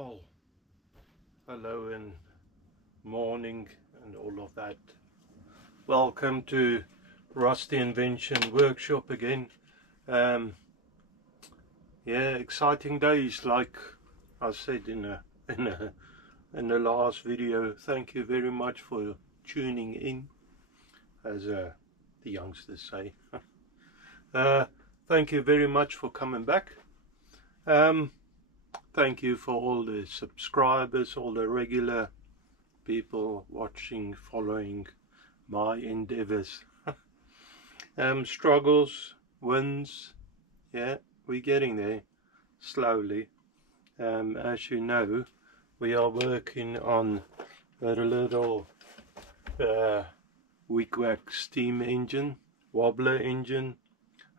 Well, hello and morning and all of that. Welcome to Rusty Invention Workshop again. Yeah, exciting days, like I said in the last video. Thank you very much for tuning in, as the youngsters say. Thank you very much for coming back. Thank you for all the subscribers, all the regular people watching, following my endeavors. Struggles, wins, yeah, we're getting there slowly. As you know, we are working on a little Wig-wag steam engine, wobbler engine,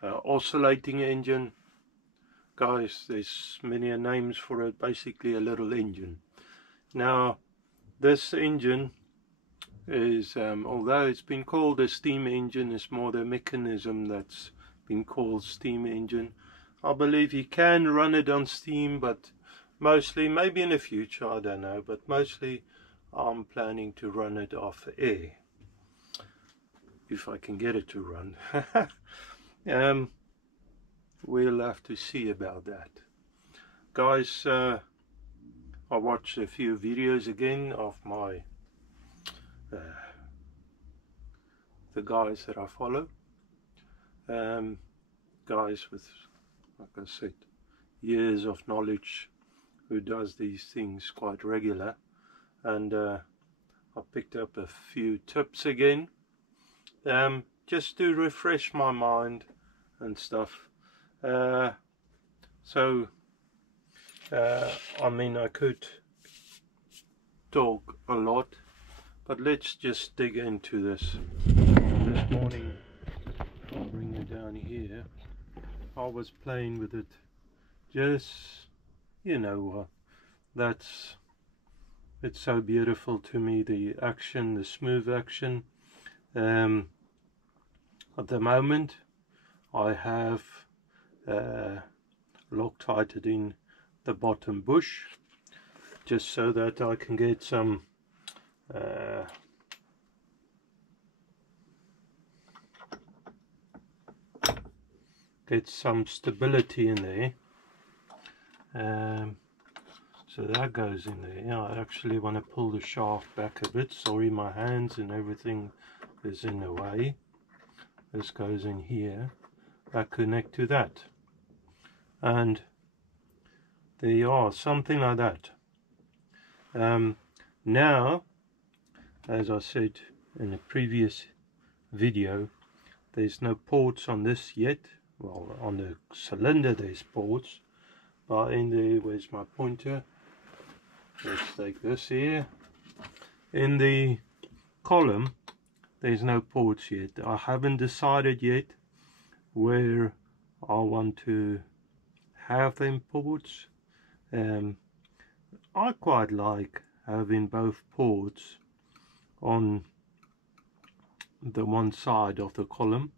oscillating engine. Guys, there's many names for it. Basically a little engine. Now this engine is, although it's been called a steam engine, it's more the mechanism that's been called steam engine. I believe you can run it on steam, but mostly, maybe in the future, I don't know, but mostly I'm planning to run it off air, if I can get it to run. We'll have to see about that. Guys, I watched a few videos again of my the guys that I follow, guys with, like I said, years of knowledge, who does these things quite regular, and I picked up a few tips again, just to refresh my mind and stuff. I mean, I could talk a lot, but let's just dig into this. This morning, I'll bring it down here. I was playing with it, just, you know, it's so beautiful to me, the action, the smooth action. At the moment, I have Loctited in the bottom bush, just so that I can get some stability in there. So that goes in there. I actually want to pull the shaft back a bit. Sorry, my hands and everything is in the way. This goes in here. I connect to that, and there you are, something like that. Now, as I said in the previous video, there's no ports on this yet. Well, on the cylinder there's ports, but in the, where's my pointer? Let's take this here. In the column there's no ports yet. I haven't decided yet where I want to have them ports. I quite like having both ports on the one side of the column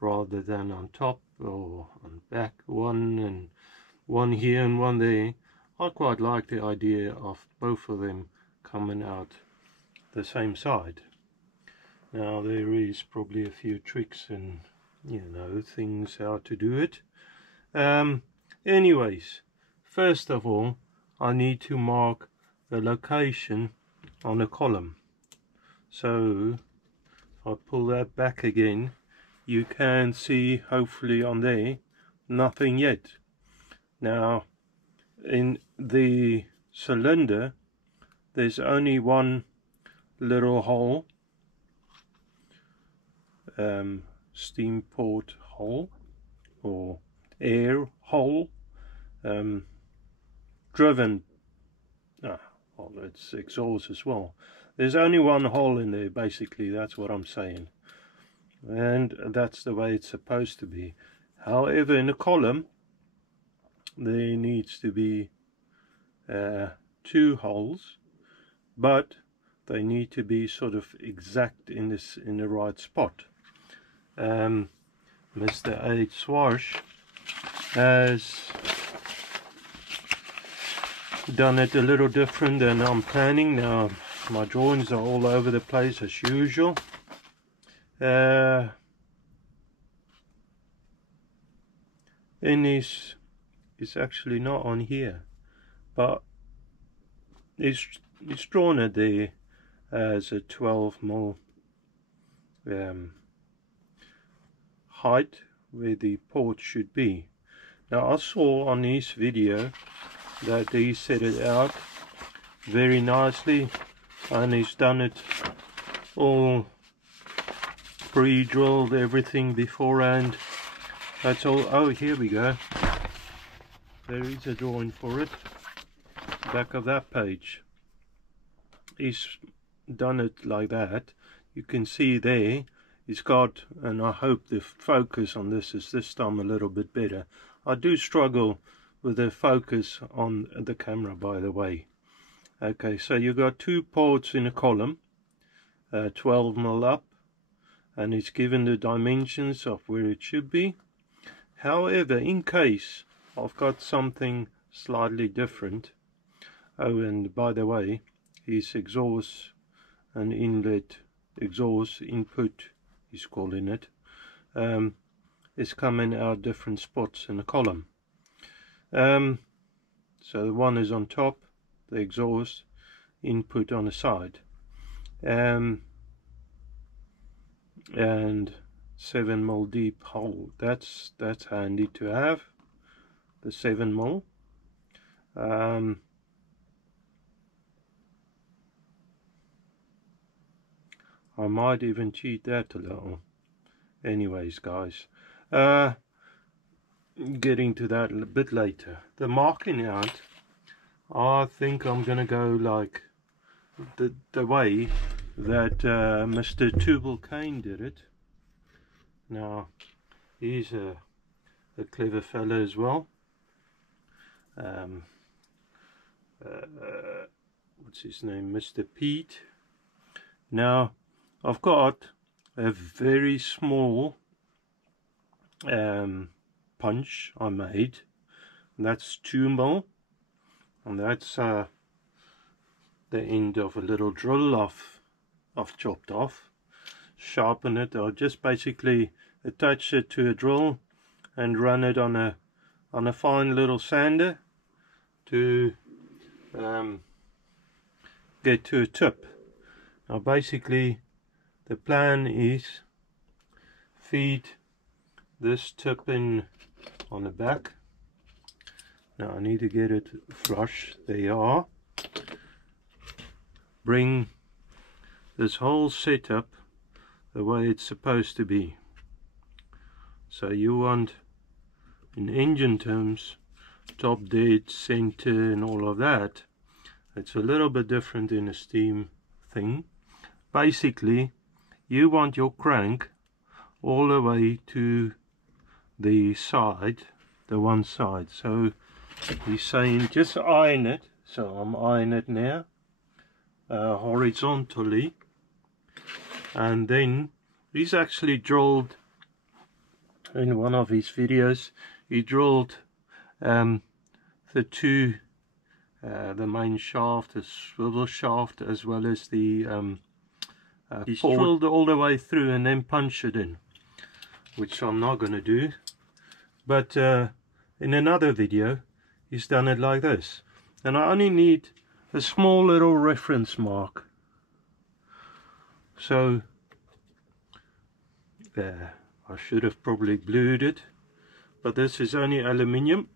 rather than on top or on back, one here and one there. I quite like the idea of both of them coming out the same side. Now there is probably a few tricks and, you know, things how to do it. Anyways, first of all, I need to mark the location on the column. So if I pull that back again, you can see, hopefully on there, nothing yet. Now in the cylinder there's only one little hole, steam port hole or air hole, driven, well, it's exhaust as well. There's only one hole in there, basically, that's what I'm saying, and that's the way it's supposed to be. However, in the column there needs to be two holes, but they need to be sort of exact in the right spot. Mr. H. Swash has done it a little different than I'm planning. Now my drawings are all over the place as usual. And is actually not on here, but it's drawn it there as a 12mm height where the port should be. Now I saw on his video that he set it out very nicely, and he's done it all pre-drilled, everything beforehand. That's all. Oh, here we go. There is a drawing for it. Back of that page. He's done it like that. You can see there he's got, and I hope the focus on this is this time a little bit better. I do struggle with the focus on the camera, by the way. Okay, so you've got two ports in a column, 12mm up, and it's given the dimensions of where it should be. However, in case I've got something slightly different, oh, and by the way, his exhaust and inlet, exhaust input he's calling it, is coming out different spots in the column. So the one is on top, the exhaust input on the side, and 7mm deep hole. That's handy to have, the 7mm. I might even cheat that a little. Anyways, guys, getting to that a bit later. The marking out, I think I'm gonna go like the way that Mr. Tubal-Cain did it. Now he's a clever fella as well. What's his name? Mr. Pete. Now I've got a very small punch I made, and that's 2mm, and that's the end of a little drill I've chopped off, sharpen it. I'll just basically attach it to a drill and run it on a fine little sander to get to a tip. Now basically the plan is feed this tip in on the back. Now I need to get it flush. There you are. Bring this whole setup the way it's supposed to be. So you want, in engine terms, top, dead, center and all of that. It's a little bit different in a steam thing. Basically you want your crank all the way to the side, the one side. So he's saying just iron it. So I'm ironing it now horizontally, and then he's actually drilled, in one of his videos he drilled the main shaft, the swivel shaft, as well as the he's drilled all the way through and then punch it in, which I'm not going to do. But in another video he's done it like this, and I only need a small little reference mark. So I should have probably glued it, but this is only aluminium,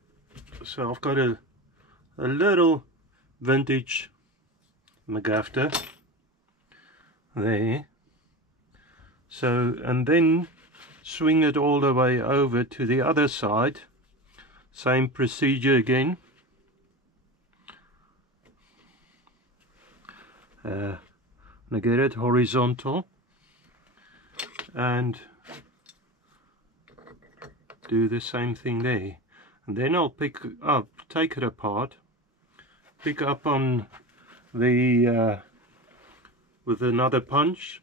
so I've got a little vintage MacGaffer there. So, and then swing it all the way over to the other side. Same procedure again. And get it horizontal and do the same thing there, and then I'll take it apart, pick up on the with another punch,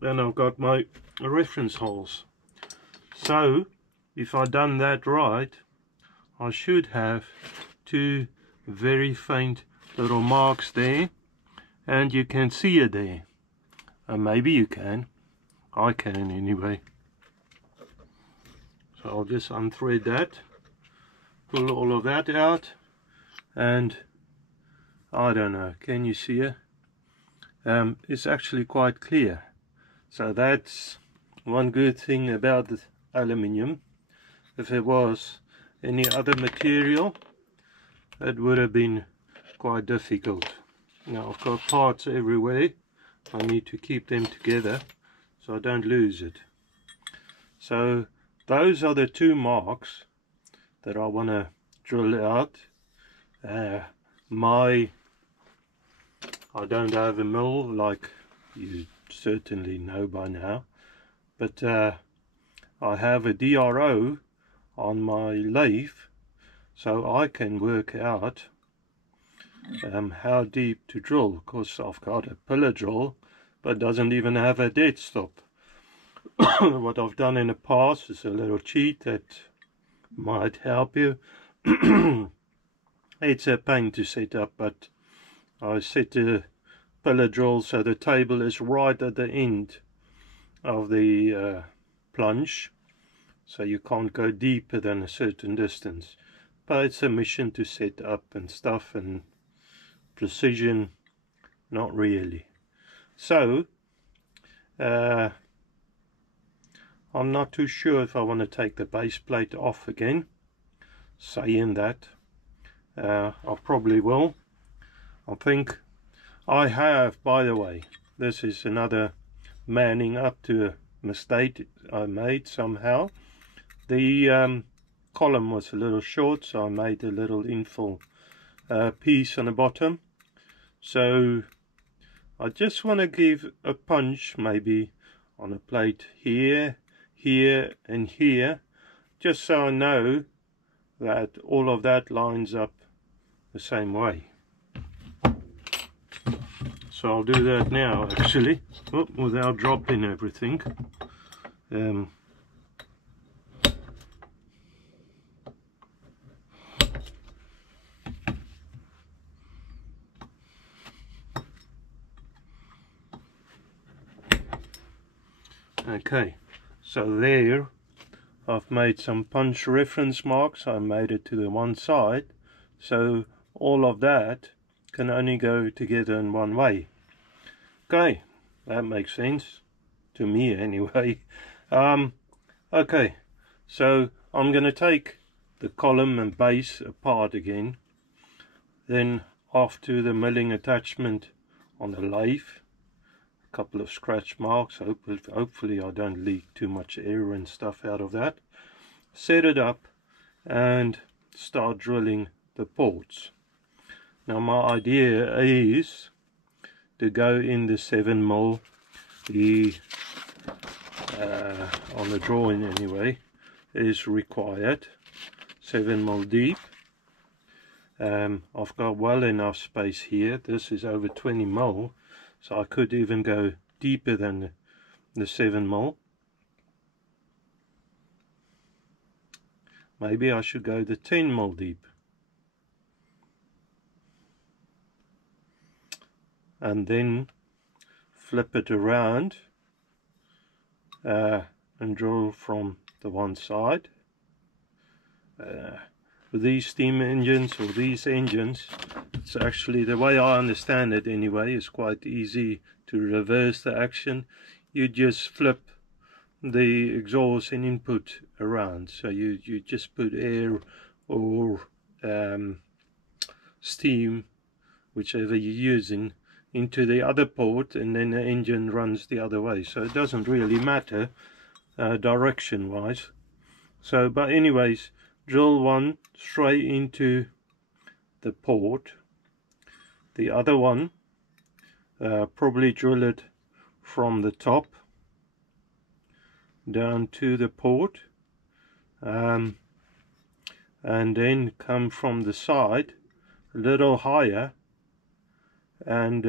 then I've got my reference holes. So if I've done that right, I should have two very faint little marks there, and you can see it there. Maybe you can. I can anyway. So I'll just unthread that, pull all of that out, and I don't know, can you see it? It's actually quite clear. So that's one good thing about the aluminium. If it was any other material, it would have been quite difficult. Now I've got parts everywhere. I need to keep them together so I don't lose it. So those are the two marks that I want to drill out. I don't have a mill, like you certainly know by now, but I have a DRO on my lathe, so I can work out how deep to drill. Of course I've got a pillar drill, but doesn't even have a dead stop. What I've done in the past is a little cheat that might help you. It's a pain to set up, but I set the pillar drill so the table is right at the end of the plunge, so you can't go deeper than a certain distance. But it's a mission to set up and stuff, and precision, not really. So I'm not too sure if I want to take the base plate off again. Saying that, I probably will. I think I have, by the way, this is another manning up to a mistake I made somehow. The column was a little short, so I made a little infill piece on the bottom. So I just want to give a punch maybe on a plate here, here and here, just so I know that all of that lines up the same way. So I'll do that now, actually, without dropping everything. Okay, so there I've made some punch reference marks. I made it to the one side, so all of that can only go together in one way. Okay, that makes sense to me anyway. Okay, so I'm going to take the column and base apart again, then off to the milling attachment on the lathe. A couple of scratch marks, hopefully I don't leak too much air and stuff out of that. Set it up and start drilling the ports. Now my idea is to go in the 7mm, on the drawing anyway, is required 7mm deep. I've got well enough space here. This is over 20mm, so I could even go deeper than the 7mm. Maybe I should go the 10mm deep. And then flip it around and drill from the one side. With these steam engines, or these engines, it's actually, the way I understand it anyway, is quite easy to reverse the action. You just flip the exhaust and input around, so you just put air or steam, whichever you're using, into the other port, and then the engine runs the other way, so it doesn't really matter direction wise. So, but anyways, drill one straight into the port, the other one probably drill it from the top down to the port, and then come from the side a little higher and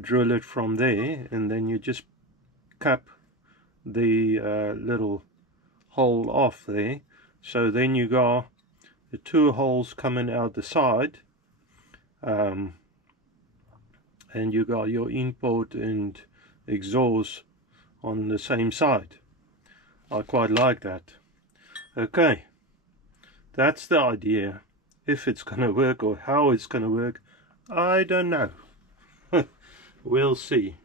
drill it from there, and then you just cap the little hole off there. So then you got the two holes coming out the side, and you got your input and exhaust on the same side. I quite like that. Okay, that's the idea. If it's gonna work or how it's gonna work, I don't know. We'll see.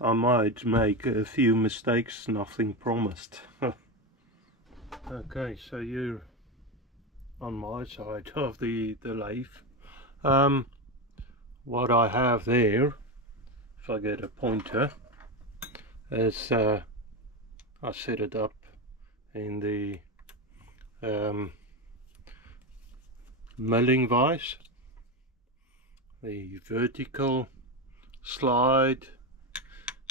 I might make a few mistakes, nothing promised. Okay, so you're on my side of the lathe. What I have there, if I get a pointer, is I set it up in the milling vise, the vertical slide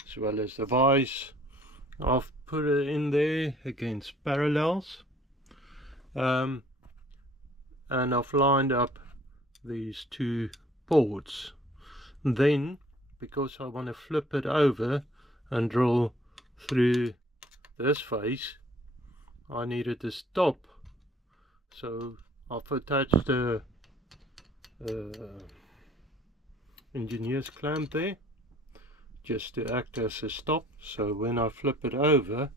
as well as the vise. I've put it in there against parallels, and I've lined up these two boards. Then, because I want to flip it over and drill through this face, I needed to stop, so I've attached a engineer's clamp there just to act as a stop, so when I flip it over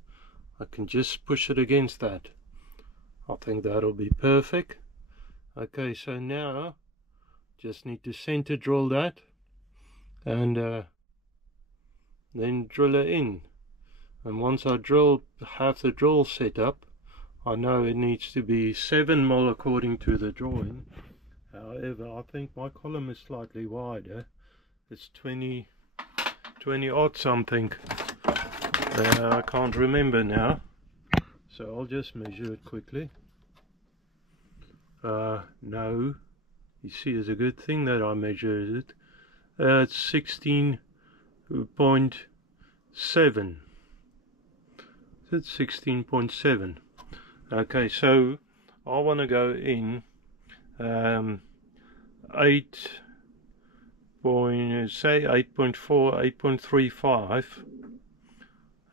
I can just push it against that. I think that'll be perfect. Okay, so now just need to center drill that and then drill it in. And once I have the drill set up, I know it needs to be 7mm according to the drawing. However, I think my column is slightly wider. It's 20 odd something. I can't remember now, so I'll just measure it quickly. No, you see, it's a good thing that I measured it. It's 16.7. It's 16.7. Okay, so I want to go in 8.4, 8.35,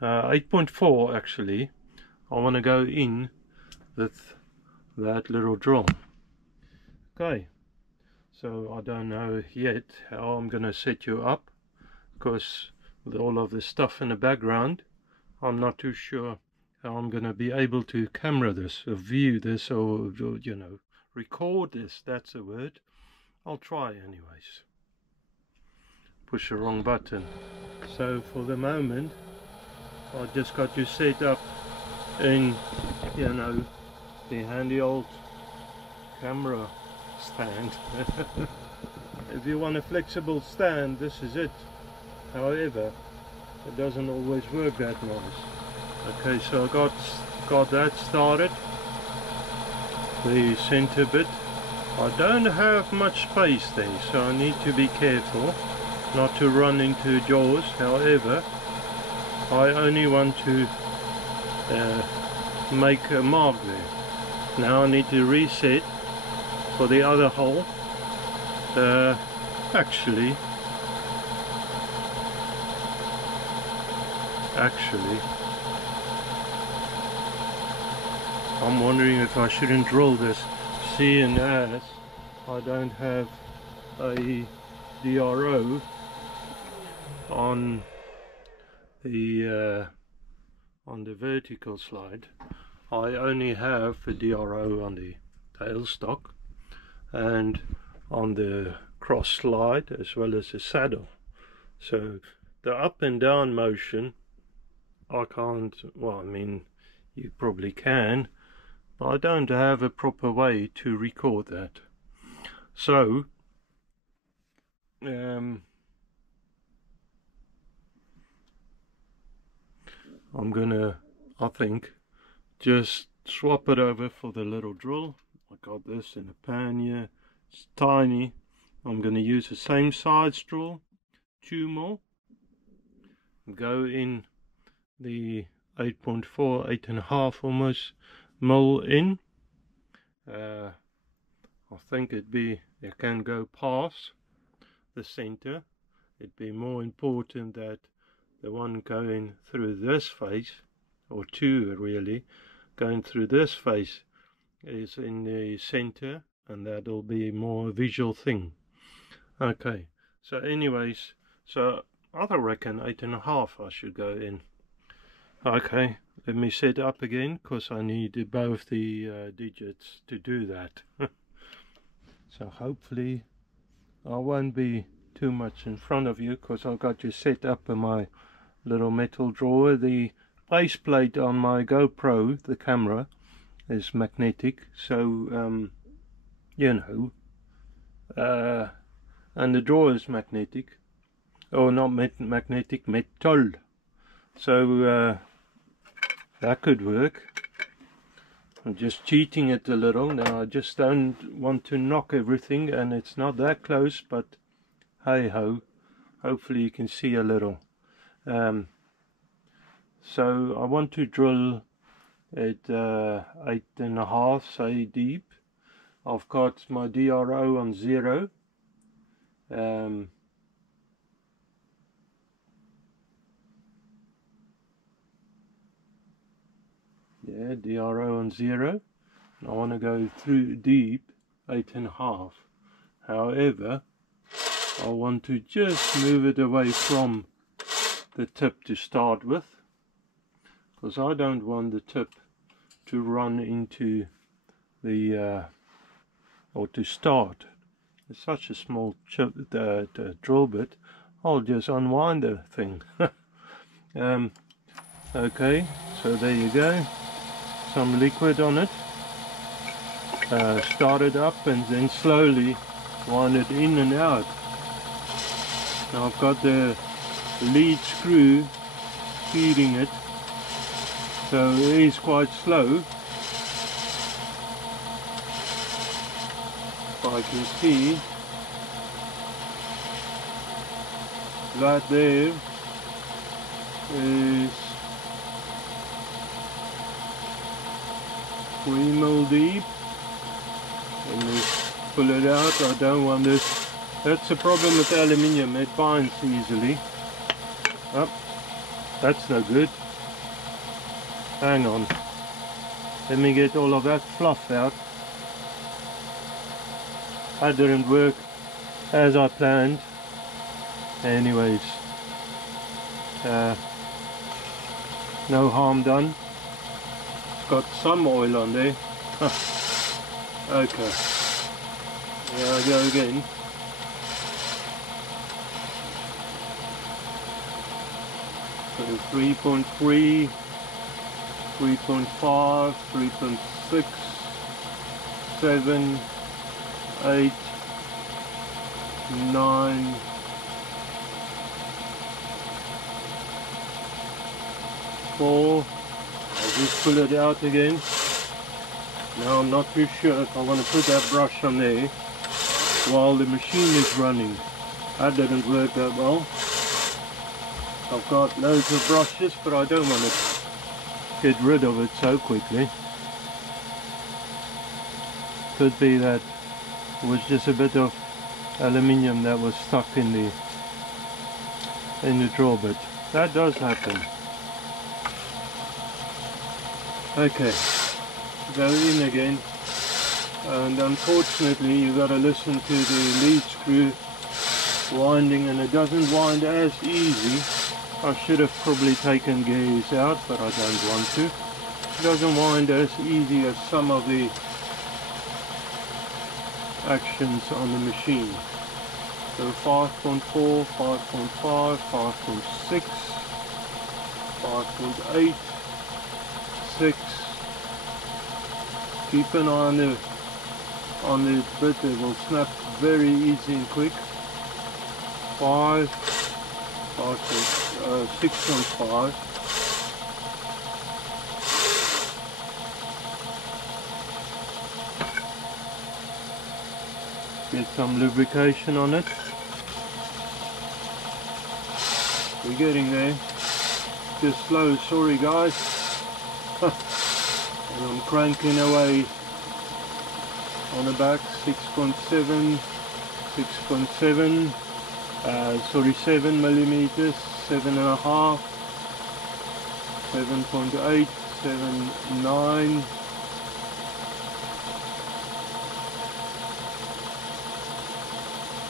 8.4 actually. I want to go in with that little drill. Okay, so I don't know yet how I'm going to set you up, because with all of this stuff in the background, I'm not too sure how I'm going to be able to camera this or view this, or you know, record this. That's the word. I'll try anyways. Push the wrong button. So for the moment I just got you set up in, you know, the handy old camera stand. If you want a flexible stand, this is it. However, it doesn't always work that nice. Okay, so I got that started, the center bit. I don't have much space there, so I need to be careful not to run into jaws. However, I only want to make a mark there. Now I need to reset for the other hole. Actually, I'm wondering if I shouldn't drill this, seeing as I don't have a DRO on the vertical slide. I only have a DRO on the tailstock and on the cross slide as well as the saddle. So the up and down motion I can't, well, I mean, you probably can, but I don't have a proper way to record that. So I'm gonna, I think, just swap it over for the little drill. I got this in a pan here, it's tiny. I'm gonna use the same size drill, 2 more, go in the 8.4, 8.5 almost mil in. I think it can go past the center. It'd be more important that the one going through this face, or two really, going through this face, is in the center, and that'll be more visual thing. Okay, so anyways, so I reckon 8.5 I should go in. Okay, let me set up again, because I need both the digits to do that. So hopefully I won't be too much in front of you, because I've got you set up in my little metal drawer. The base plate on my GoPro, the camera, is magnetic, so you know, and the drawer is magnetic, or not magnetic, metal, so that could work. I'm just cheating it a little now. I just don't want to knock everything, and it's not that close, but hey ho, hopefully you can see a little. So I want to drill at 8.5, say, deep. I've got my DRO on 0. Yeah, DRO on 0. I want to go through deep 8.5. However, I want to just move it away from the tip to start with, because I don't want the tip to run into the or to start. It's such a small chip, drill bit. I'll just unwind the thing. Okay, so there you go. Some liquid on it. Start it up and then slowly wind it in and out. Now I've got the lead screw feeding it, so it is quite slow. If I can see that there is 3 mil deep. Let me pull it out. I don't want this. That's the problem with aluminium, it binds easily. Oh, that's no good. Hang on. Let me get all of that fluff out. That didn't work as I planned. Anyways, no harm done. Got some oil on there. Okay, here I go again. So 3.3, 3.5, 3.6, 7, 8, 9, 4. I'll just pull it out again. Now I'm not too sure if I want to put that brush on there while the machine is running. That didn't work that well. I've got loads of brushes, but I don't want to get rid of it so quickly. Could be that it was just a bit of aluminium that was stuck in the drawer bit. That does happen. Okay, go in again, and unfortunately you got to listen to the lead screw winding, and it doesn't wind as easy. I should have probably taken gears out, but I don't want to. It doesn't wind as easy as some of the actions on the machine. So 5.4, 5.5, 5.6, 5.8, 6. Keep an eye on the bit, it will snap very easy and quick. 5, 6.5. Get some lubrication on it. We're getting there. Just slow, sorry guys. And I'm cranking away on the back. 6.7, 6.7, sorry, 7 millimeters, 7.5, 7.8, 7, 9,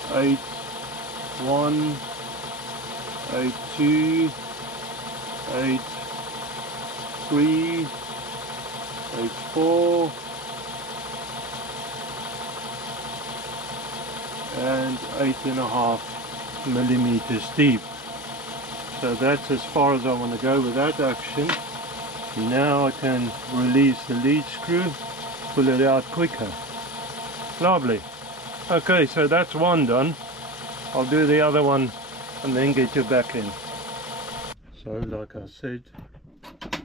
8-1, 8-2, 8-3, 8-4, and 8.5 millimeters deep. So that's as far as I want to go with that action. Now I can release the lead screw, pull it out quicker. Lovely. Okay, so that's one done. I'll do the other one and then get you back in. So like I said,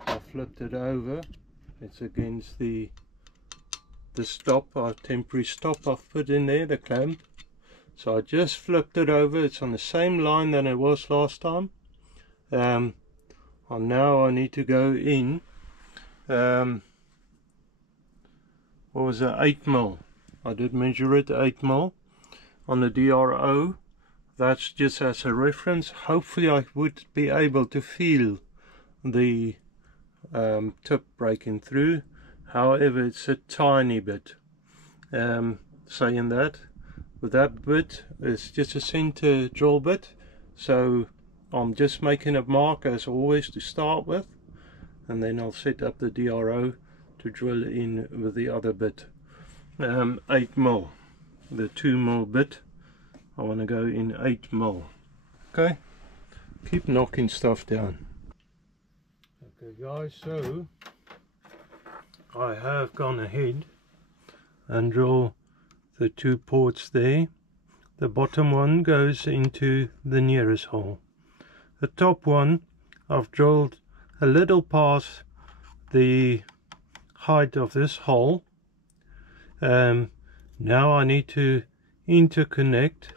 I flipped it over. It's against the stop, our temporary stop I've put in there, the clamp. So I just flipped it over. It's on the same line than it was last time. And now I need to go in, what was it, 8mm. I did measure it, 8mm on the DRO. That's just as a reference. Hopefully I would be able to feel the tip breaking through. However, it's a tiny bit. Saying that, with that bit, it's just a center drill bit. So I'm just making a mark as always to start with, and then I'll set up the DRO to drill in with the other bit. 8mm, the 2mm bit, I want to go in 8mm. Okay, keep knocking stuff down. Okay guys, so I have gone ahead and drill the 2 ports there. The bottom one goes into the nearest hole. The top one I've drilled a little past the height of this hole. Now I need to interconnect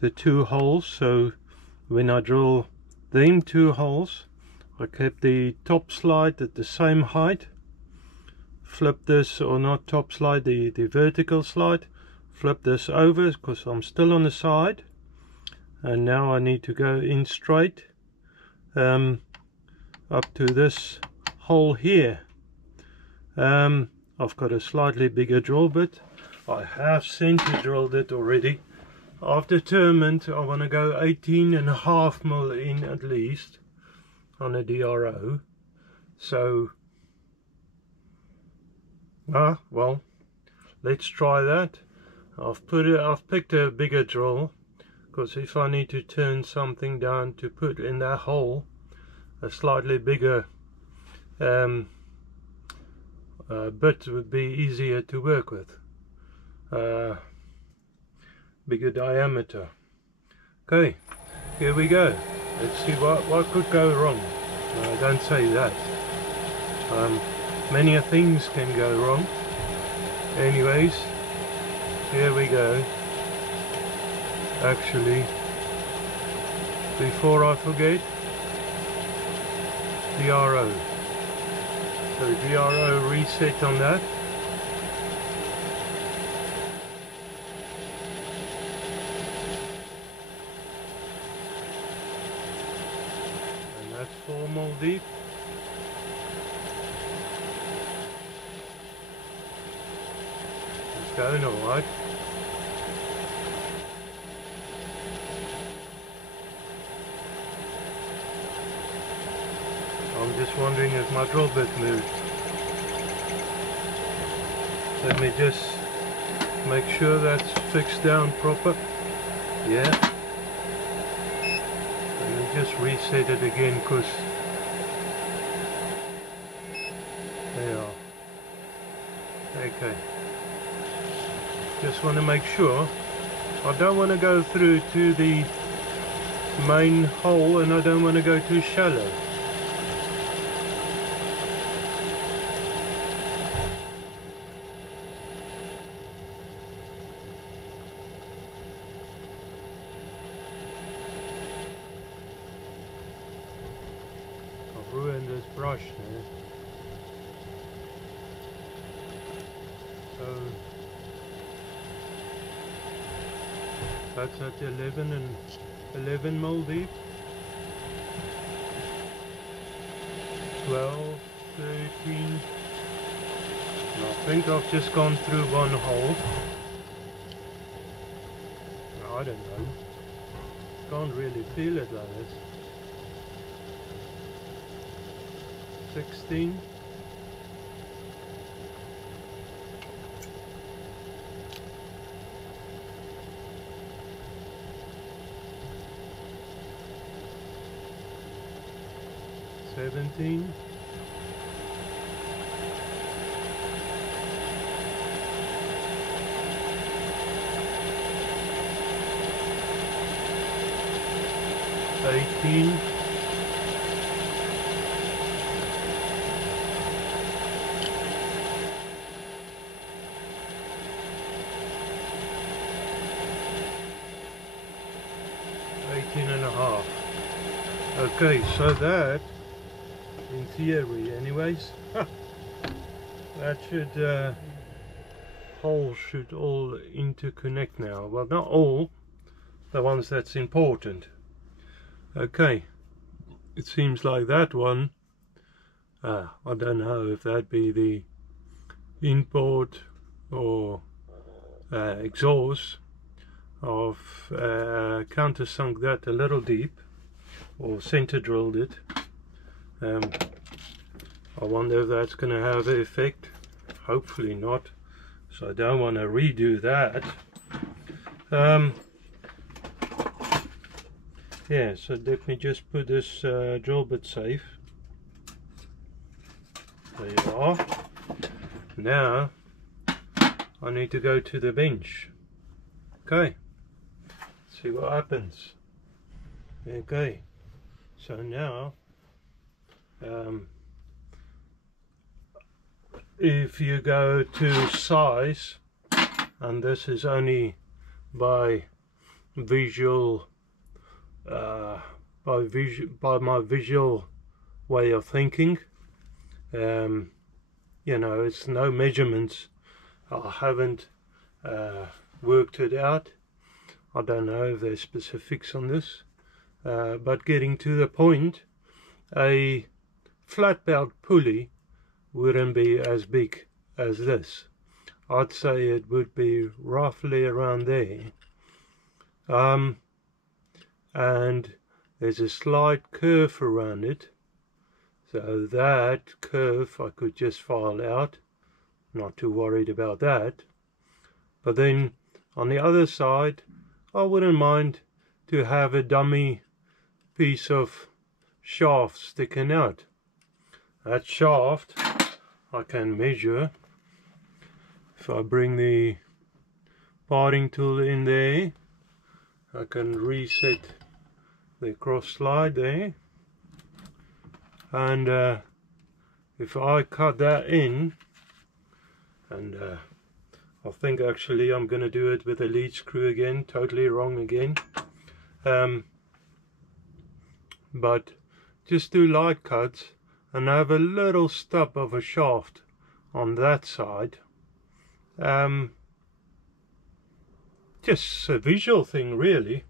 the 2 holes, so when I drill them 2 holes, I kept the top slide at the same height. Flip this, or not top slide, the vertical slide, flip this over because I'm still on the side, and now I need to go in straight up to this hole here. I've got a slightly bigger drill bit. I have center drilled it already. I've determined I want to go 18.5mm in at least on a DRO. So well, let's try that. I've picked a bigger drill because if I need to turn something down to put in that hole, a slightly bigger bit would be easier to work with. Bigger diameter. Okay, here we go. Let's see what could go wrong. No, don't say that. Many things can go wrong. Anyways, here we go. Actually, before I forget, DRO. So DRO reset on that. And that's 4mm deep. It's going alright. I'm just wondering if my drill bit moved. Let me just make sure that's fixed down proper. Yeah. And then just reset it again because they are. Okay. Just want to make sure. I don't want to go through to the main hole and I don't want to go too shallow. Ruined this brush now. So that's at 11mm deep. 12, 13. I think I've just gone through one hole. I don't know. Can't really feel it like this. 16. Seventeen. 18. 18 and a half. Okay, so that, in theory anyways, that should, holes should all interconnect now. Well, not all, the ones that's important. Okay, it seems like that one, I don't know if that be the import or exhaust. I've countersunk that a little deep, or center drilled it. I wonder if that's going to have an effect. Hopefully not, so I don't want to redo that. Yeah, so let me just put this drill bit safe. There you are. Now I need to go to the bench. Okay, see what happens. Okay, so now if you go to size, and this is only by visual by my visual way of thinking, you know, it's no measurements. I haven't worked it out. I don't know if there's specifics on this, but getting to the point, a flat belt pulley wouldn't be as big as this. I'd say it would be roughly around there, and there's a slight curve around it, so that curve I could just file out, not too worried about that. But then on the other side, I wouldn't mind to have a dummy piece of shaft sticking out. That shaft I can measure. If I bring the parting tool in there, I can reset the cross slide there, and if I cut that in, and I think actually I'm going to do it with a lead screw again, totally wrong again, but just do light cuts and have a little stub of a shaft on that side. Just a visual thing really.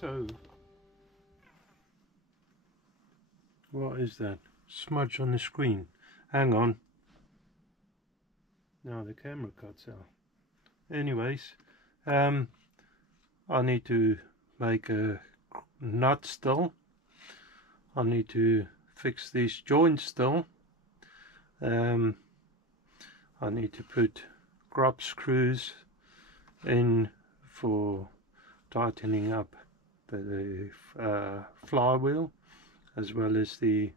So, what is that? Smudge on the screen. Hang on. Now the camera cuts out. Anyways, I need to make a nut still. I need to fix these joints still. I need to put grub screws in for tightening up the flywheel, as well as the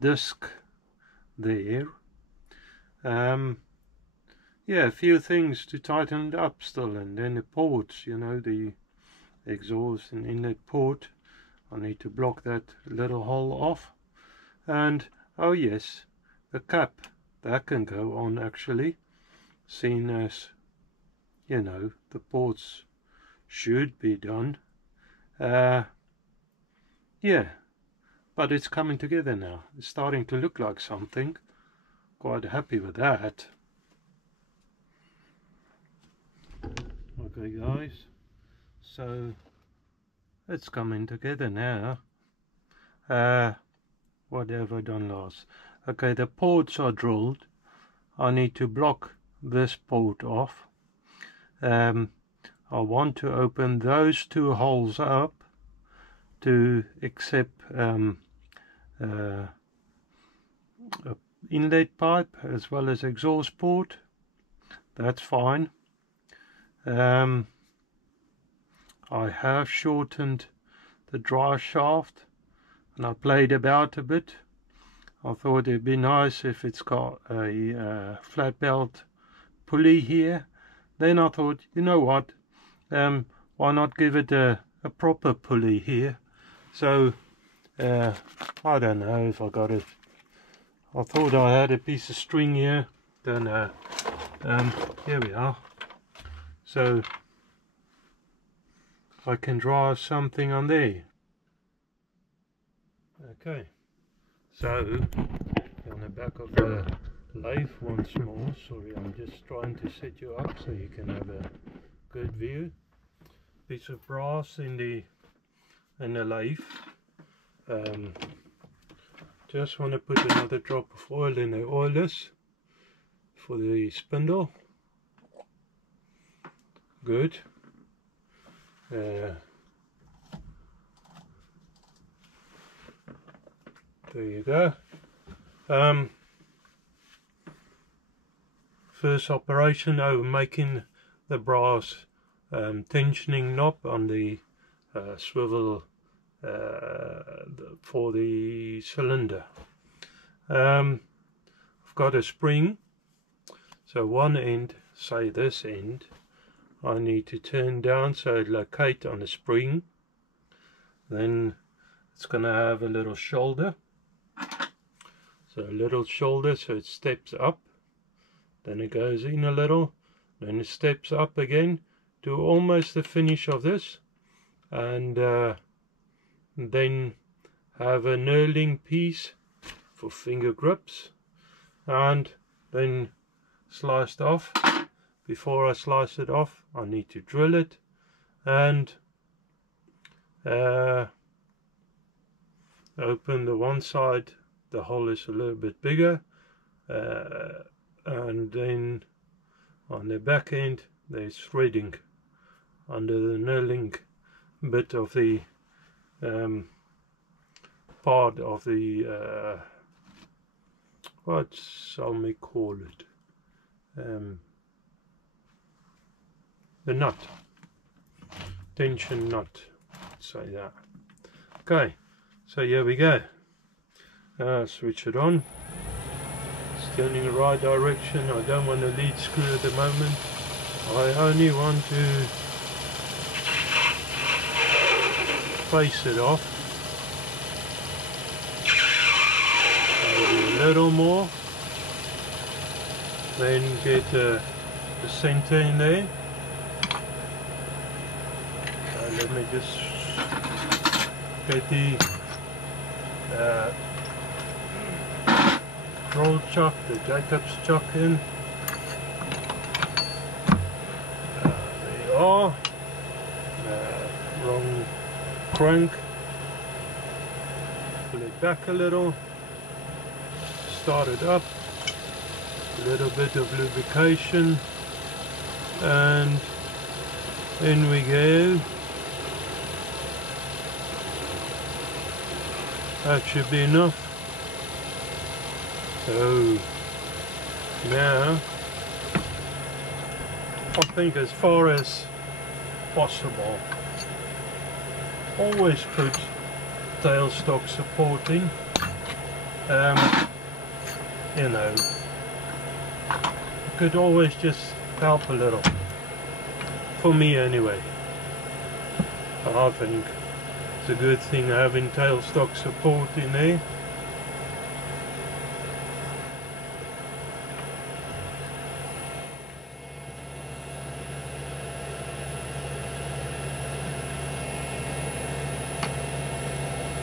disc there. Yeah, a few things to tighten it up still, and then the ports, you know, the exhaust and inlet port, I need to block that little hole off. And oh yes, the cap, that can go on actually, seeing as, you know, the ports should be done. Yeah, but it's coming together now. It's starting to look like something. Quite happy with that. Okay guys, so it's coming together now. What have I done last? Okay, the ports are drilled. I need to block this port off. I want to open those two holes up to accept inlet pipe as well as exhaust port. That's fine. I have shortened the dry shaft and I played about a bit. I thought it'd be nice if it's got a flat belt pulley here. Then I thought, you know what, why not give it a proper pulley here? So I don't know if I got it. I thought I had a piece of string here. Then here we are. So I can drive something on there. Okay, so on the back of the lathe once more. Sorry, I'm just trying to set you up so you can have a good view. Piece of brass in the lathe. Just want to put another drop of oil in the oilers for the spindle. Good. There you go. First operation over making the brass tensioning knob on the swivel for the cylinder. I've got a spring, so one end, say this end, I need to turn down so it locate on the spring. Then it's going to have a little shoulder, so a little shoulder, so it steps up, then it goes in a little, then it steps up again to almost the finish of this, and then have a knurling piece for finger grips, and then sliced off. Before I slice it off, I need to drill it and open the one side. The hole is a little bit bigger, and then on the back end there's threading under the knurling bit of the part of the what shall we call it, the nut, tension nut, say that. Okay, so here we go. Switch it on. It's turning the right direction. I don't want a lead screw at the moment. I only want to face it off. Maybe a little more. Then get the center in there. So let me just get the roll chuck, the Jacob's chuck in. There you are. Now crank, pull it back a little, start it up, a little bit of lubrication, and in we go. That should be enough. So now I think as far as possible, always put tailstock supporting. You know, could always just help a little, for me anyway. I think it's a good thing having tailstock support in there.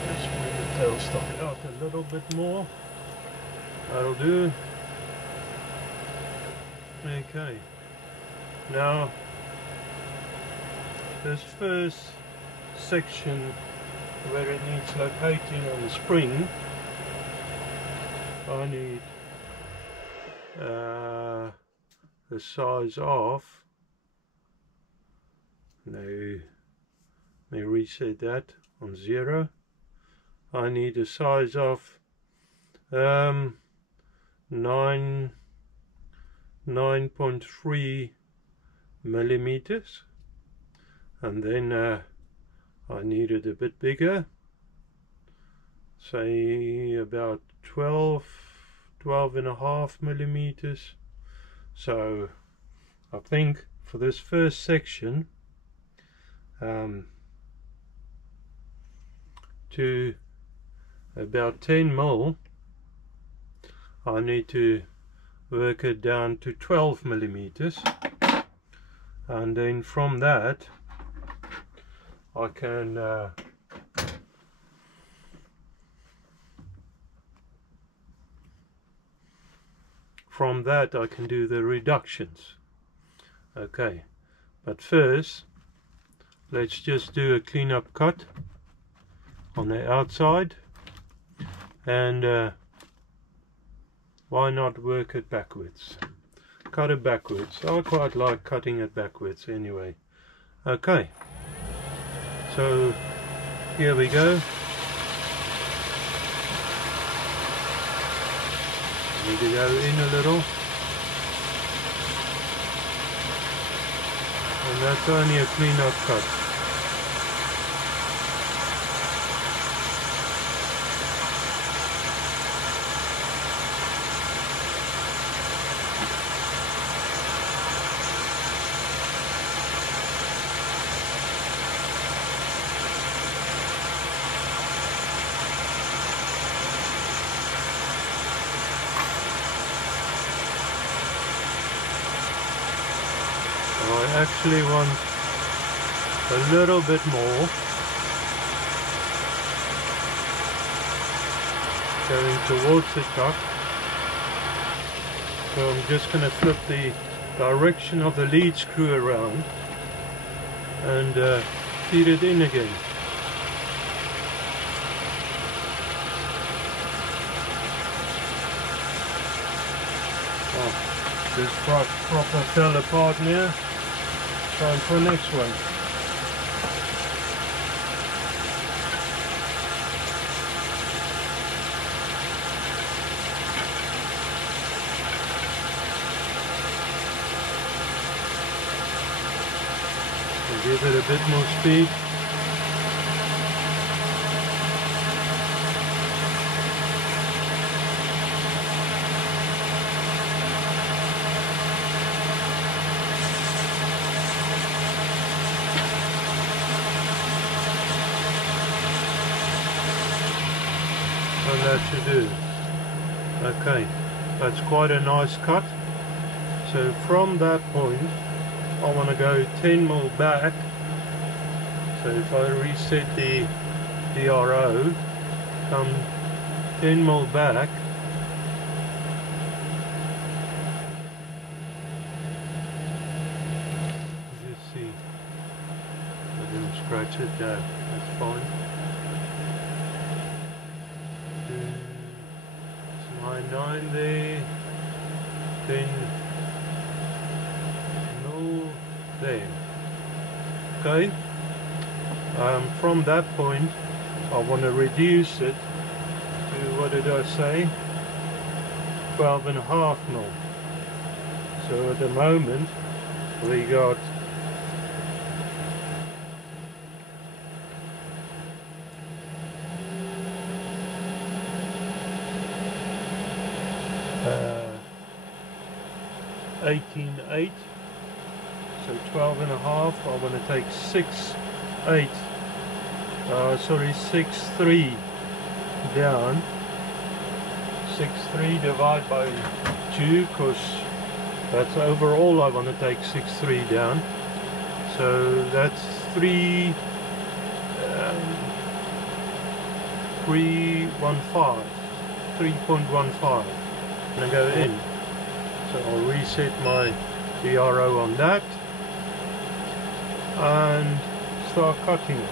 Let's bring the tailstock out a little bit more. That'll do. Okay, now this first section where it needs locating on the spring, I need the size of, now let me reset that on 0. I need a size of 9.3 millimeters, and then I need it a bit bigger, say about 12.5 millimeters. So I think for this first section, to about 10 mil, I need to work it down to 12 millimeters, and then from that I can do the reductions. Okay, but first let's just do a cleanup cut on the outside, and why not work it backwards? Cut it backwards. I quite like cutting it backwards anyway. Okay, so here we go. Need to go in a little, and that's only a clean-up cut. I actually want a little bit more going towards the top, so I'm just going to flip the direction of the lead screw around and feed it in again. Oh, this proper fell apart now. Time for next one. Give it a bit more speed. And that should do. Okay, that's quite a nice cut. So from that point I want to go 10 mil back. So if I reset the DRO, come 10 mil back, just see, I didn't scratch it there, that's fine. Line 9 there, then no there. Okay, from that point I want to reduce it to, what did I say, 12.5 mil. So at the moment we got uh, 18.8, so 12.5. I want to take 6.8, sorry, 6.3 down. 6.3 divide by 2, because that's overall I want to take 6.3 down. So that's 3.15. Gonna go in. So I'll reset my DRO on that and start cutting it.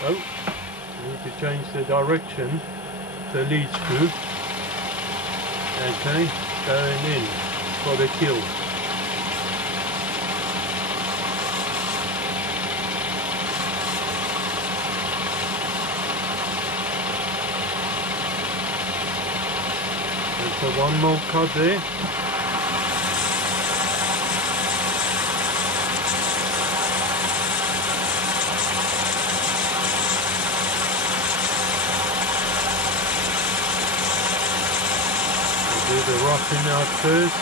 Oh, need to change the direction, the lead screw. Okay, going in for the kill. So one more cut there. I'll do the roughing out first.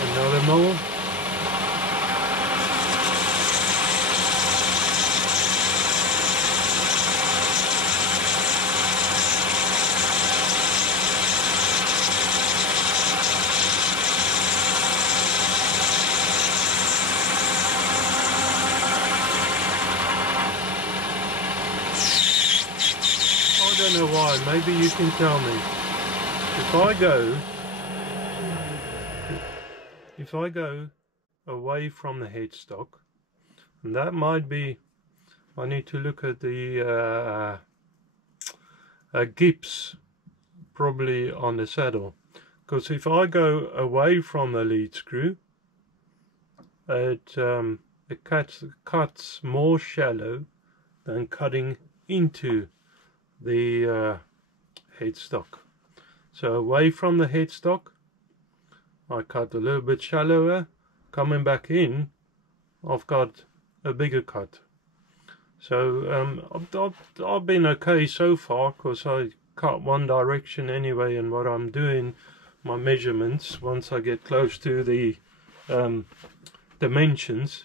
Another more. I don't know why, maybe you can tell me. If I go away from the headstock, and that might be, I need to look at the gips probably on the saddle, because if I go away from the lead screw, it cuts more shallow than cutting into the headstock. So away from the headstock I cut a little bit shallower. Coming back in, I've got a bigger cut. So I've been okay so far, because I cut one direction anyway, and what I'm doing, my measurements, once I get close to the dimensions,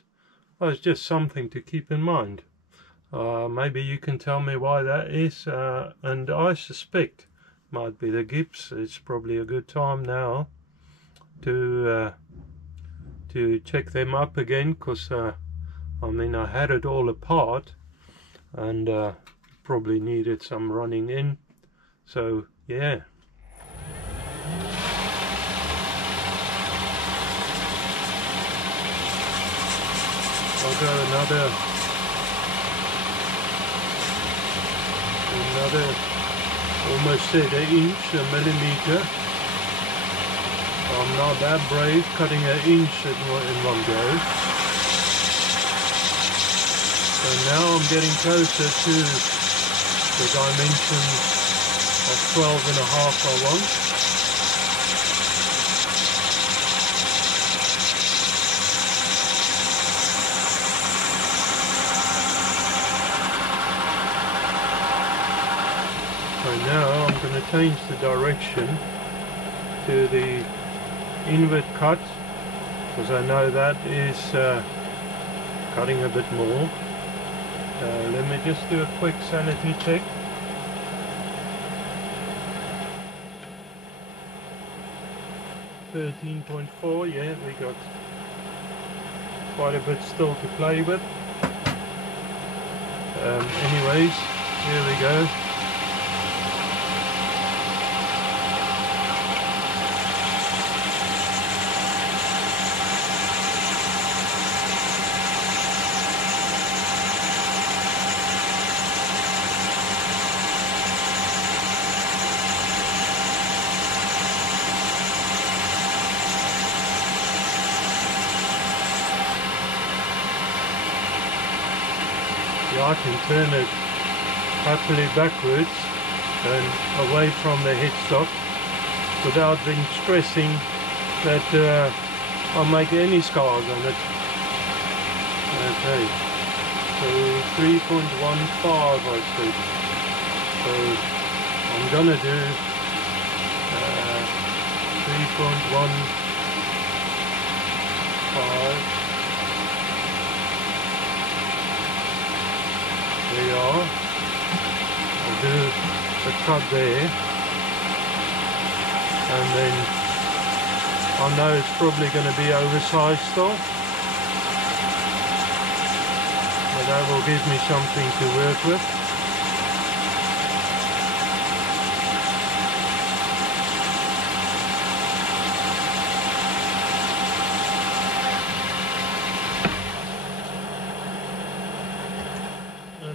it's just something to keep in mind. Maybe you can tell me why that is, and I suspect might be the gips. It's probably a good time now to check them up again, because I mean, I had it all apart and probably needed some running in. So yeah, I'll go another almost said an inch, a millimeter. I'm not that brave cutting an inch in one go. So now I'm getting closer to the dimensions of 12.5 I want. So now I'm going to change the direction to the inward cut, because I know that is cutting a bit more. Let me just do a quick sanity check. 13.4, yeah, we got quite a bit still to play with. Anyways, here we go. I can turn it happily backwards and away from the headstock without then stressing that I'll make any scars on it. Okay, so 3.15 I said. So I'm gonna do 3.15. There you are. I'll do a cut there, and then I know it's probably going to be oversized still, but that will give me something to work with.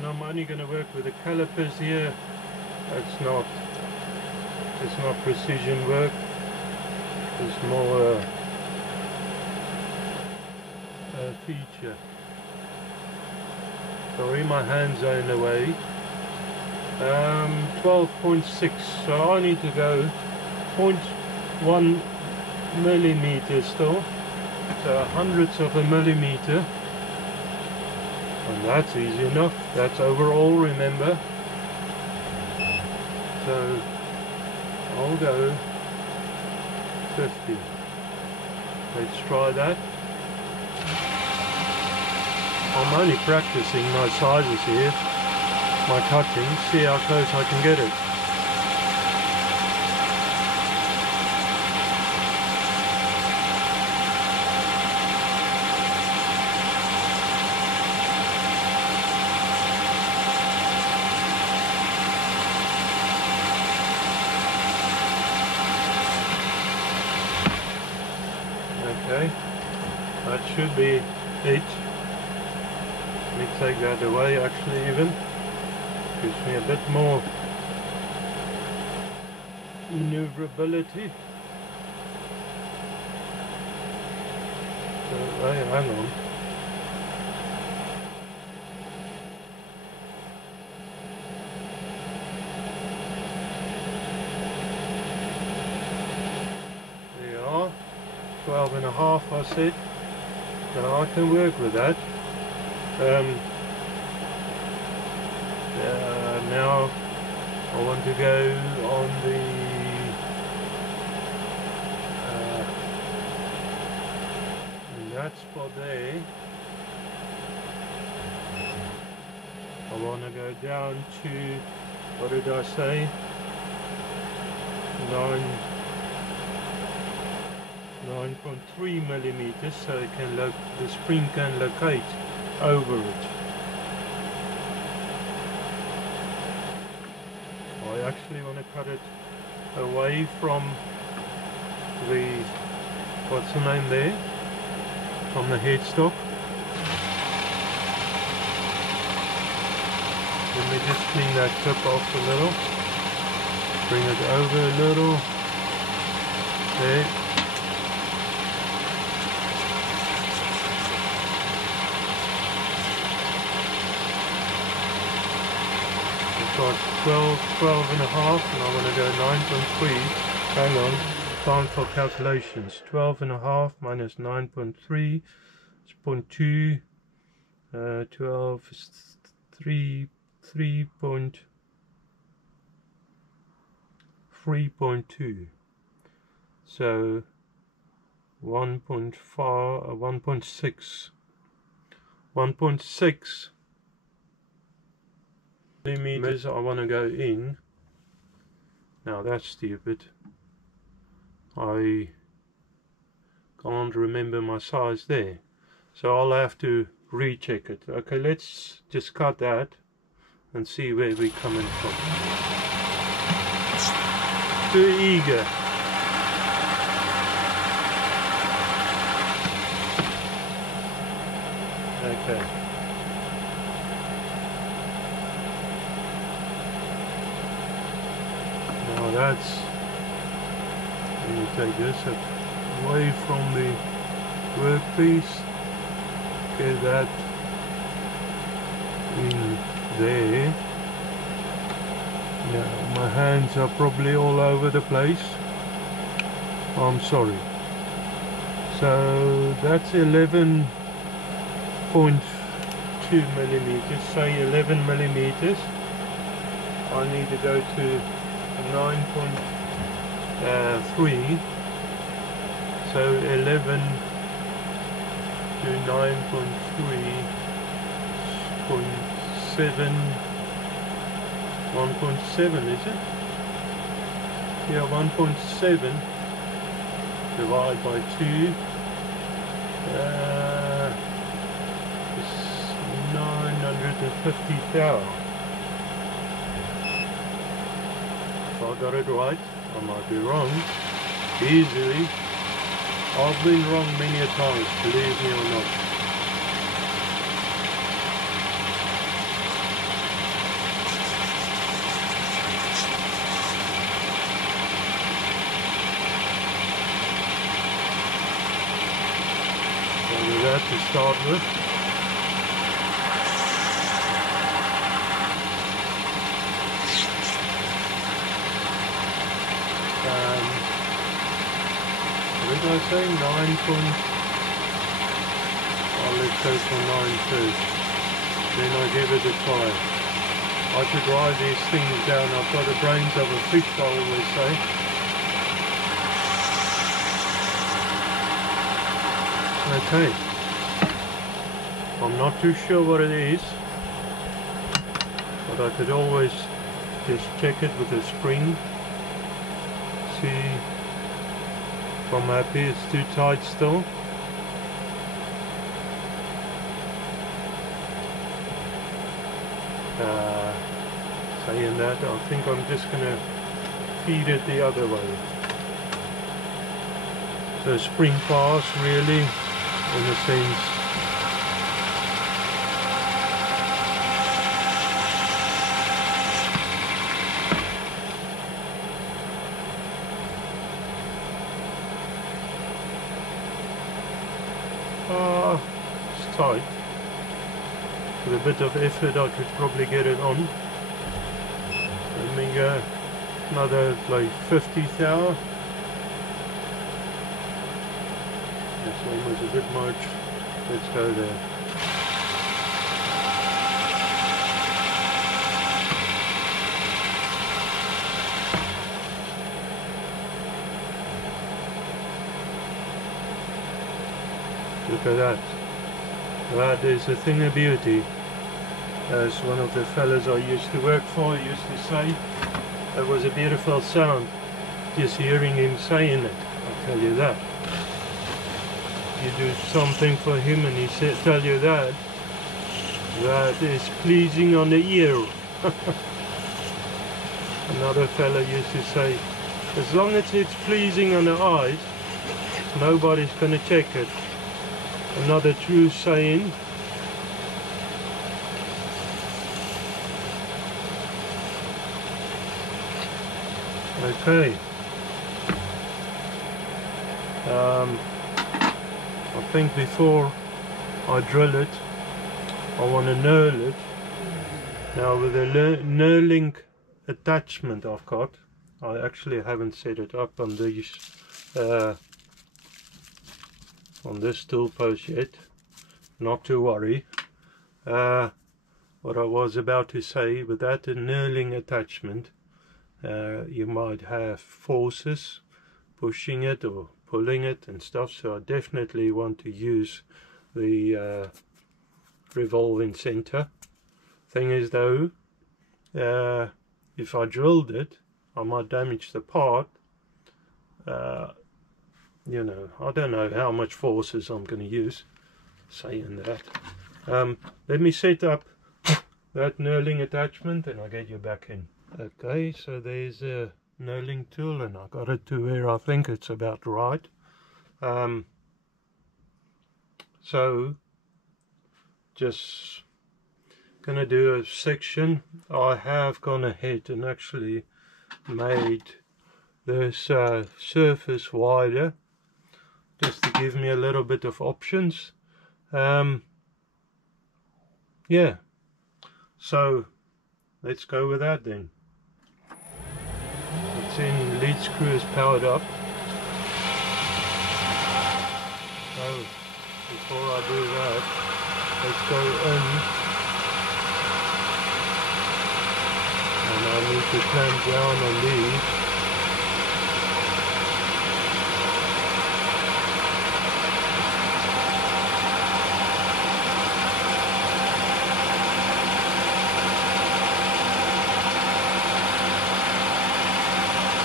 I'm only going to work with the calipers here. It's not precision work. It's more a feature. Sorry, my hands are in the way. 12.6. So I need to go 0.1 millimeter still. So hundredths of a millimeter. And that's easy enough. That's overall, remember. So I'll go 50. Let's try that. I'm only practicing my sizes here, my cutting, see how close I can get it. Okay, that should be it. Let me take that away, actually, even. Gives me a bit more maneuverability. So, hey, hang on. There you are. 12.5 I said, so I can work with that. Now I want to go on the in that spot there. I want to go down to, what did I say, 9.3 millimeters, so it can the spring can locate over it. I actually want to cut it away from the, what's the name there, from the headstock. Let me just clean that tip off a little, bring it over a little, there. Got 12.5, and I want to go 9.3. Hang on, time for calculations. 12.5 minus 9.3 is 0.2. 12 is 3.2. So 1.4, 1.6. 1.6 millimeters I want to go in. Now that's stupid. I Can't remember my size there, so I'll have to recheck it. Okay, let's just cut that and see where we're coming from. Too eager. Okay. Now that's, let me take this away from the workpiece. Get that in there. Now my hands are probably all over the place. I'm sorry. So that's 11.2 millimeters, say 11 millimeters. I need to go to 9.3, so 11 to 9.3.7, 1.7 is it? Yeah, 1.7 divided by 2 is 950 thou. If I got it right, I might be wrong. Easily. I've been wrong many a times, believe me or not. So with that to start with. What did I say? 9 point... Oh, let's go for 9 first. Then I give it a try. I could write these things down. I've got the brains of a fish, I always say. Okay. I'm not too sure what it is, but I could always just check it with a spring. See if I'm happy. It's too tight still. Saying that, I think I'm just going to feed it the other way. So spring pass really, in a sense. It's tight. With a bit of effort I could probably get it on. Let me go another like 50 thou. That's almost a bit much. Let's go there. Look at that. That is a thing of beauty. As one of the fellas I used to work for used to say, that was a beautiful sound. Just hearing him saying it, I'll tell you that. You do something for him and he tell you that, that is pleasing on the ear. Another fella used to say, as long as it's pleasing on the eyes, nobody's going to check it. Another true saying. Okay. I think before I drill it, I want to knurl it. Now with the knurling attachment I've got, I actually haven't set it up on these on this tool post yet. Not to worry. What I was about to say, with that knurling attachment, you might have forces pushing it or pulling it and stuff, so I definitely want to use the revolving center. Thing is though, if I drilled it, I might damage the part. you know, I don't know how much forces I'm going to use, saying that. Let me set up that knurling attachment and I'll get you back in. Okay, so there's a knurling tool and I got it to where I think it's about right. So just gonna do a section. I have gone ahead and actually made this surface wider just to give me a little bit of options. Yeah, so let's go with that then. It's in, lead screw is powered up. So before I do that, let's go in, and I need to clamp down on these.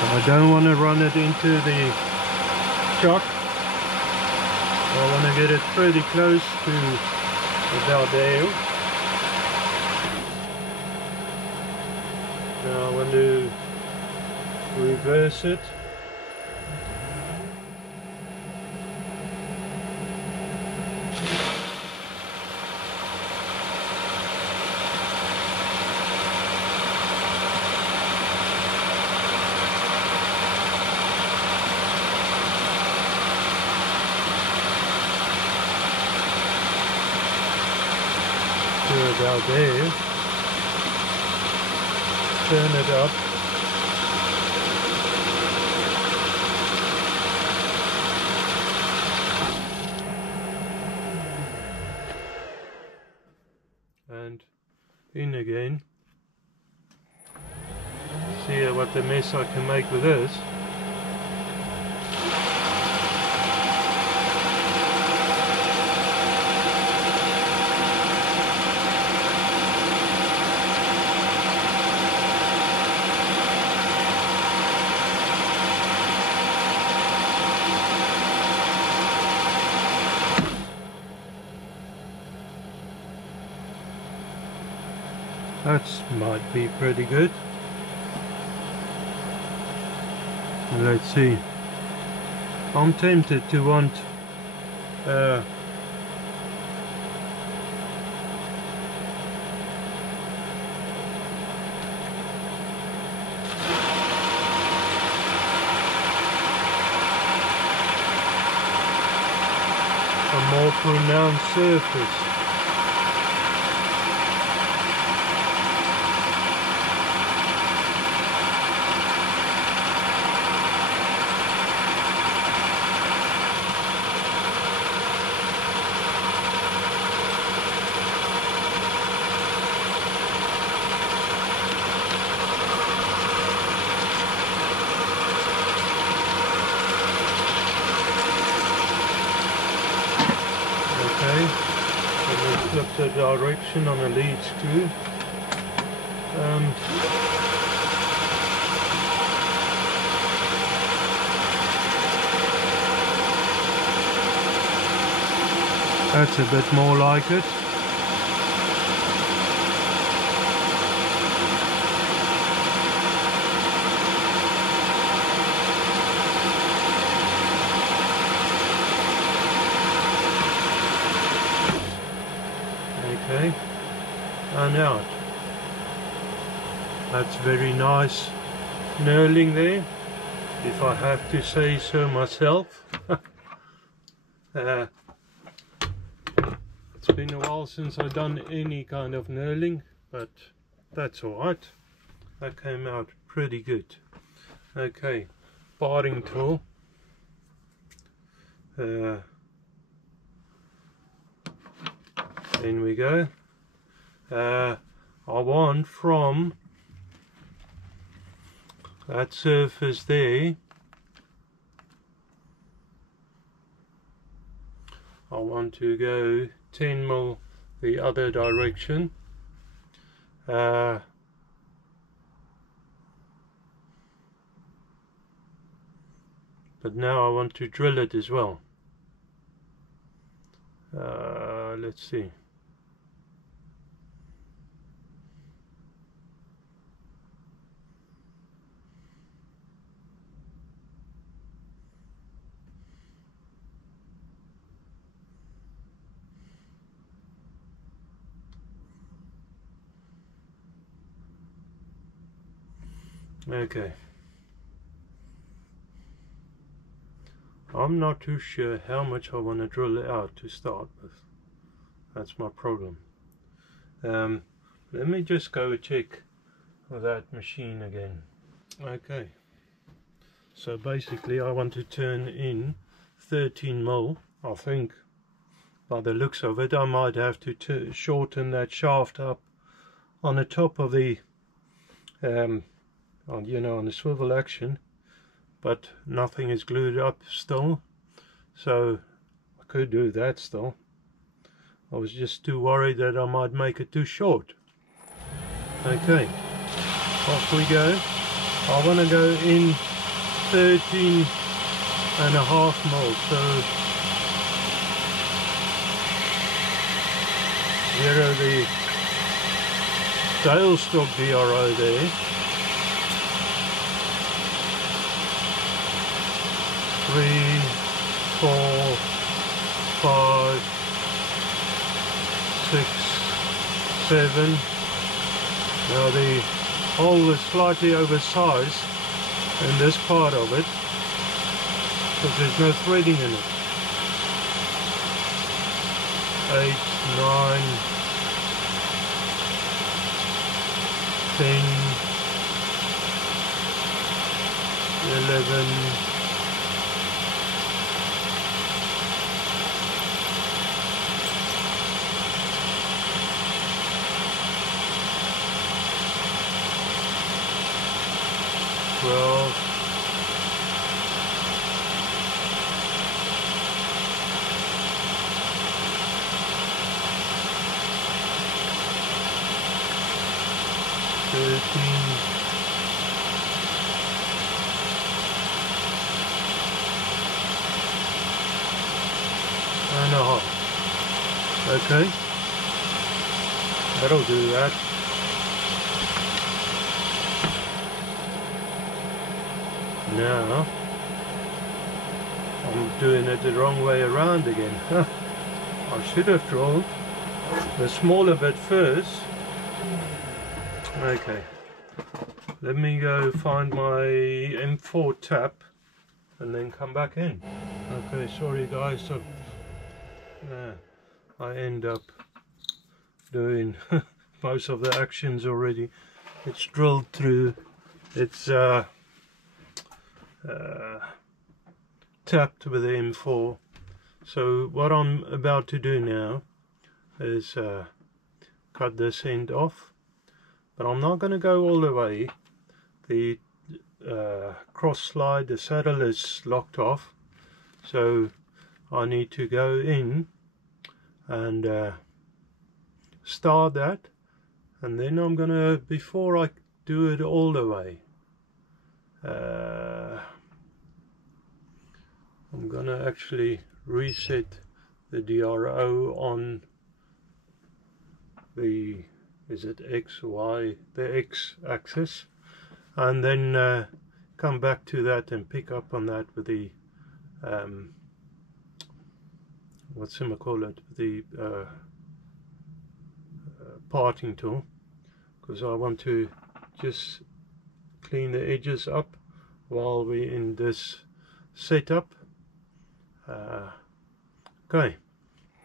I don't want to run it into the shock. I want to get it pretty close to the dowel. Now I want to reverse it. About there, turn it up, and in again. See what the mess I can make with this. That might be pretty good. Let's see. I'm tempted to want a more pronounced surface. Flip the direction on a lead screw. That's a bit more like it. Okay, and out. That's very nice knurling there, if I have to say so myself. It's been a while since I've done any kind of knurling, but that's alright. That came out pretty good. Okay, parting tool. In we go. I want from that surface there, I want to go 10 mil the other direction. but now I want to drill it as well. Let's see. Okay. I'm not too sure how much I want to drill it out to start with. That's my problem. Let me just go check with that machine again. Okay. So basically I want to turn in 13 mil. I think by the looks of it I might have to shorten that shaft up on the top of the on the swivel action, but nothing is glued up still, so I could do that still. I was just too worried that I might make it too short. Okay, off we go. I want to go in 13.5 mil, so 0 the tailstock DRO there. 3, 4, 5, 6, 7. Now the hole is slightly oversized in this part of it, because there's no threading in it. 8, 9, 10, 11, 12, 13, 1.5. Okay, that'll do that. Now I'm doing it the wrong way around again. I should have drilled the smaller bit first. Okay, let me go find my M4 tap and then come back in. Okay, sorry guys, so I end up doing most of the actions already. It's drilled through, it's tapped with the M4. So what I'm about to do now is cut this end off, but I'm not going to go all the way. The cross slide, the saddle is locked off, so I need to go in and start that, and then I'm gonna, before I do it all the way, I'm gonna actually reset the DRO on the, is it X, Y, the X axis, and then come back to that and pick up on that with the the parting tool, because I want to just clean the edges up while we're in this setup. Okay,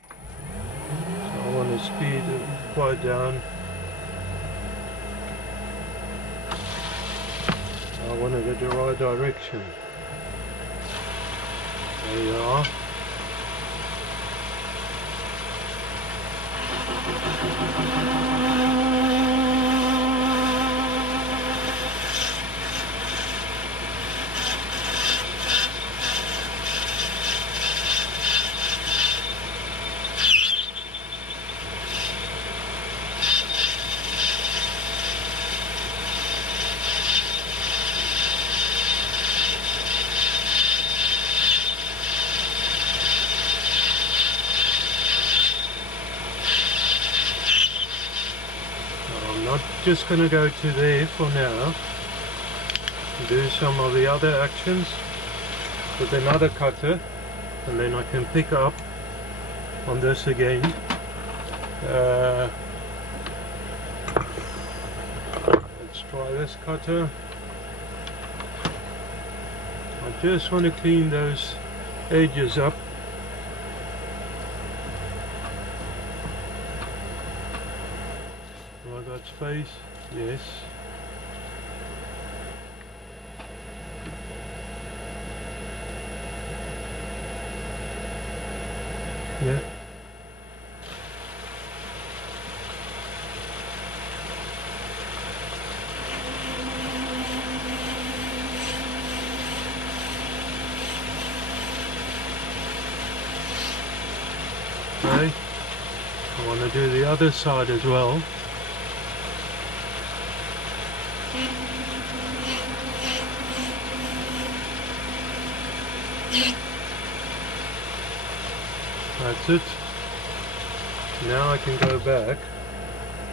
so I want to speed it quite down. I want it in the right direction. There you are. just going to go to there for now, do some of the other actions with another cutter, and then I can pick up on this again. Let's try this cutter. I just want to clean those edges up. Have I got space? Yes. Yeah. Okay. I want to do the other side as well. That's it. Now I can go back,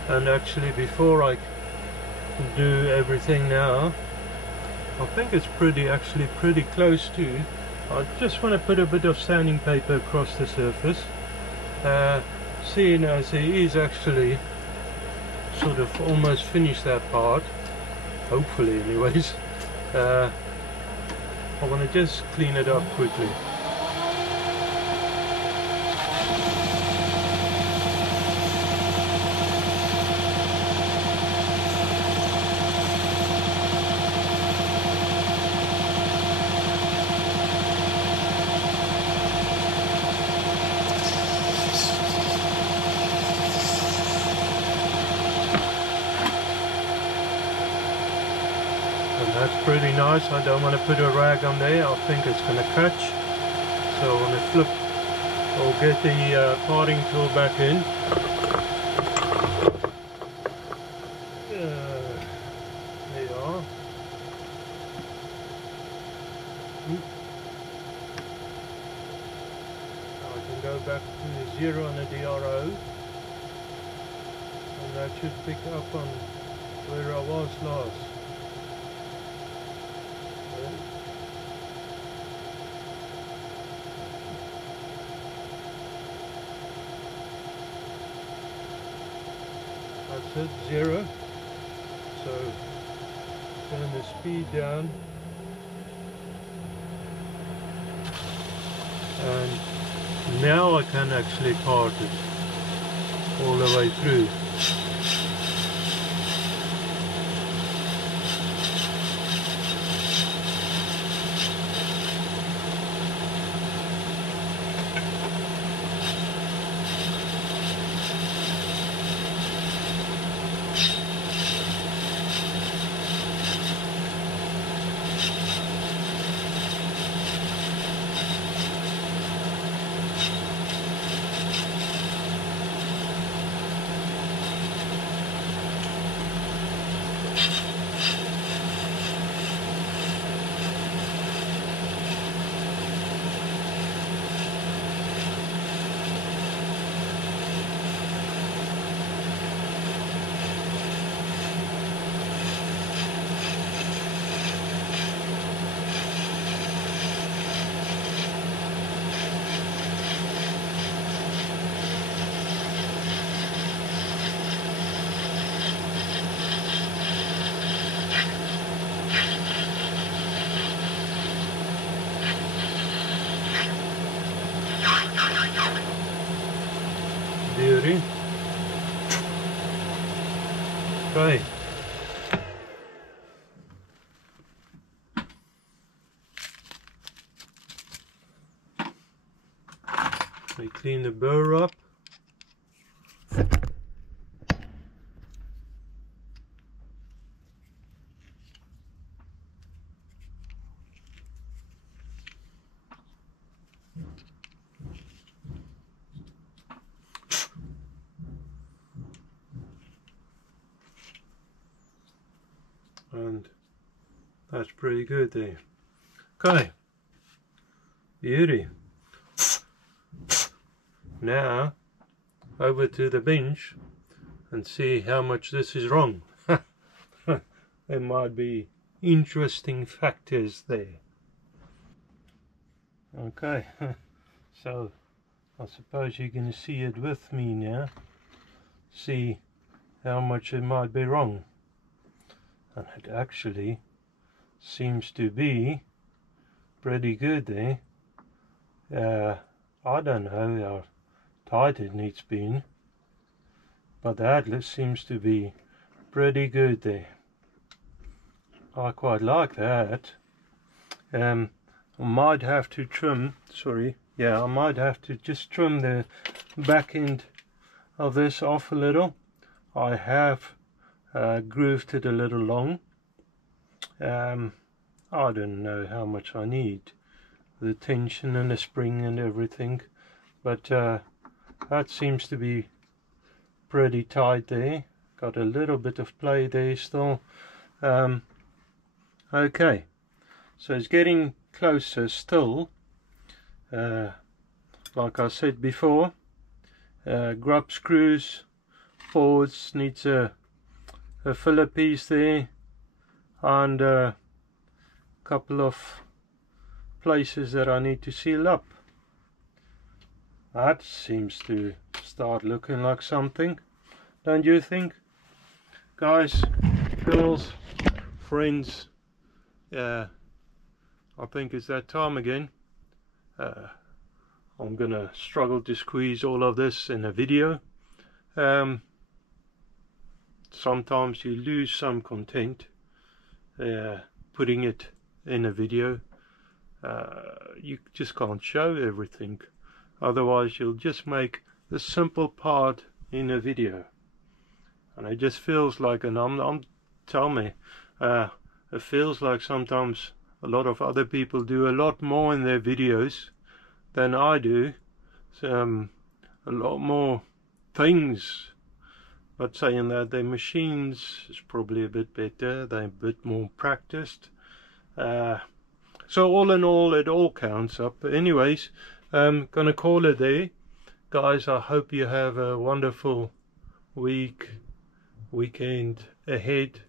and actually before I do everything now, I think it's actually pretty close to. I just want to put a bit of sanding paper across the surface, seeing as it is actually sort of almost finished that part, hopefully anyways. I want to just clean it up quickly. That's pretty nice. I don't want to put a rag on there, I think it's going to catch. So I want to flip or get the parting tool back in. There you are. I can go back to 0 on the DRO, and that should pick up on where I was last. That's it, 0. So turn the speed down, and now I can actually part it all the way through. Beauty. Okay. We clean the burr up. And that's pretty good there. Okay, beauty. Now over to the bench and see how much this is wrong. there might be interesting factors there. Okay, so I suppose you're going to see it with me now, see how much it might be wrong. And it actually seems to be pretty good there. I don't know how tight it needs being, but that seems to be pretty good there. I quite like that. I might have to trim, I might have to just trim the back end of this off a little. I have grooved it a little long. I don't know how much I need, the tension and the spring and everything, but that seems to be pretty tight there. Got a little bit of play there still. Okay, so it's getting closer still. Like I said before, grub screws, boards needs a filler piece there, and a couple of places that I need to seal up. That seems to start looking like something, don't you think? Guys, girls, friends, I think it's that time again. I'm gonna struggle to squeeze all of this in a video. Sometimes you lose some content putting it in a video. You just can't show everything, otherwise you'll just make the simple part in a video, and it just feels like, and tell me, it feels like sometimes a lot of other people do a lot more in their videos than I do. A lot more things, but saying that their machines is probably a bit better, they're a bit more practiced. So all in all, it all counts up. But anyways, gonna call it there. Guys, I hope you have a wonderful weekend ahead,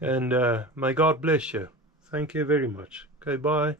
and may God bless you. Thank you very much. Okay, bye.